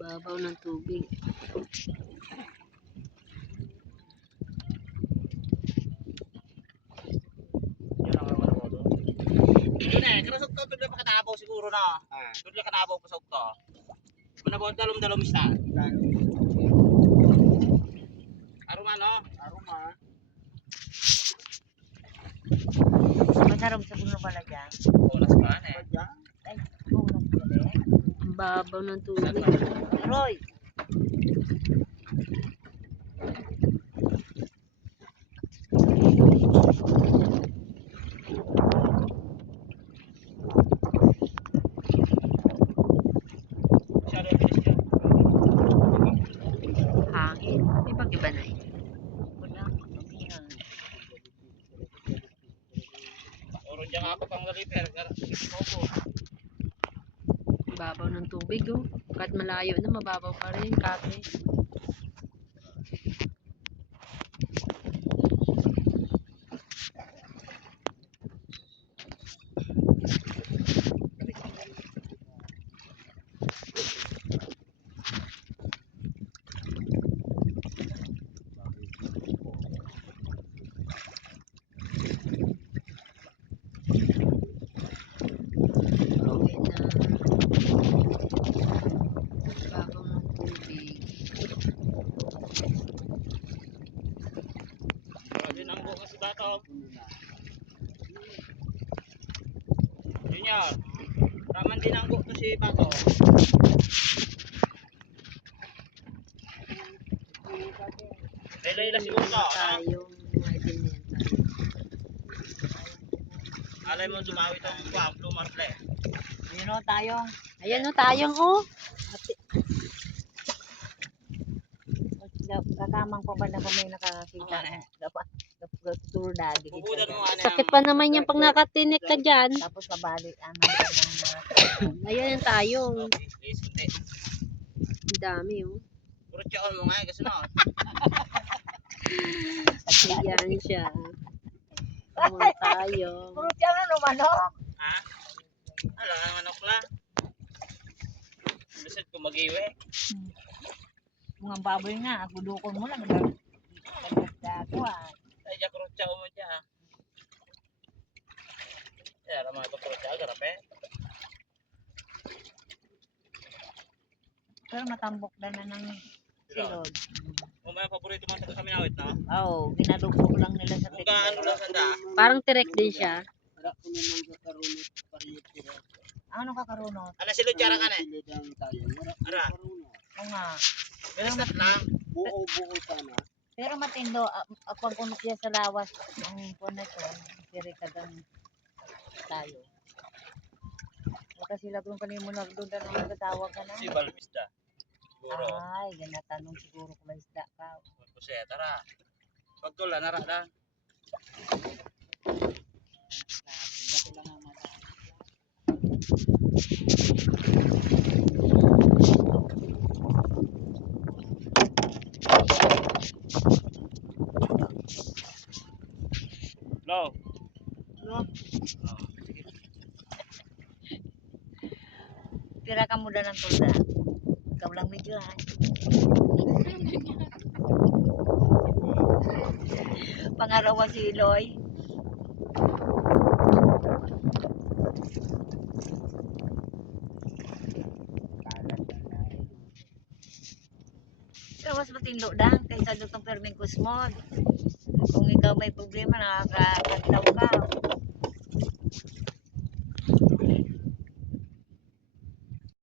Babaw ng tubig. Yun ang mga ko doon. Yun eh, kinasok to, tuloy pa katabaw siguro na. Tuloy katabaw pasok to. Manabot dalom-dalom isa. Aruma no? Aruma. Masarap sa puno pala dyan. Olas pa eh. Ay, ulas pala eh. Ang babaw ng tubig. Roy! Masyado bilis yun. Hangin. May pag-iba na eh. Wala, kamihan. Oron dyan ako pang laliper. Opo. Babaw ng tubig oh. Kahit malayo na, mababaw pa rin. Kape. Uwi na. Babaw ng tubig. Grabe nang buka si Batog. Junior. Raman din ang buka si Batog. Layla siguro to. Tayong mga itim na yan tayo. Alay mo dumawi to. Blue marble. Yun o, tayong. Ayan oh, tayong oh. Katamang pa ba na kung may nakakakita? Dapat tuturo dagi. Bubudan mo nga na Sakit pa naman yan pag nakatinik ka dyan. Tapos mabalik. Ano ba yung mga... Ayan yung tayong. Please, hindi. Ang dami oh. Puro tsaon mo nga eh. Kasi no. Ayan siya. Ang mga tayong. Puro siya na manok. Ha? Wala nga manok la. Bisit ko mag-iwi. Mga baboy nga, agudukon mo lang. Ako ah. Ay, dyan puro tsaon mo dyan. Kaya naman ito puro tsaon. Garap eh. Pero matambok na ng silod. Kung may paborito mo sa kami nawit, no? Oo, ginalubog lang nila sa Kung gaano lang sanda. Parang tirek din siya. Ano kakarunot? Ano silod dyan ka na eh? Ara. Oo nga. Bilisat lang. Buo-buo sana. Pero matindo, ako ang kunot yan sa lawas. Ang punay ko, kirikadang tayo. Baka sila kung kanino mo nagdoon na nagtatawag ka na. Si Balmisda. Siguro. Ay, ganatanong siguro kung may isda ka. Kasi tara. Pagtula, nara lang. Dati lang ang mata. Lo. No? Pira ka muda ng tulda. Ikaw lang medyo ha. Pangarawa si Eloy. Pero mas matindo lang kaysa Dr. Fermin Cosmod. Kung ikaw may problema, nakakaglaw ka.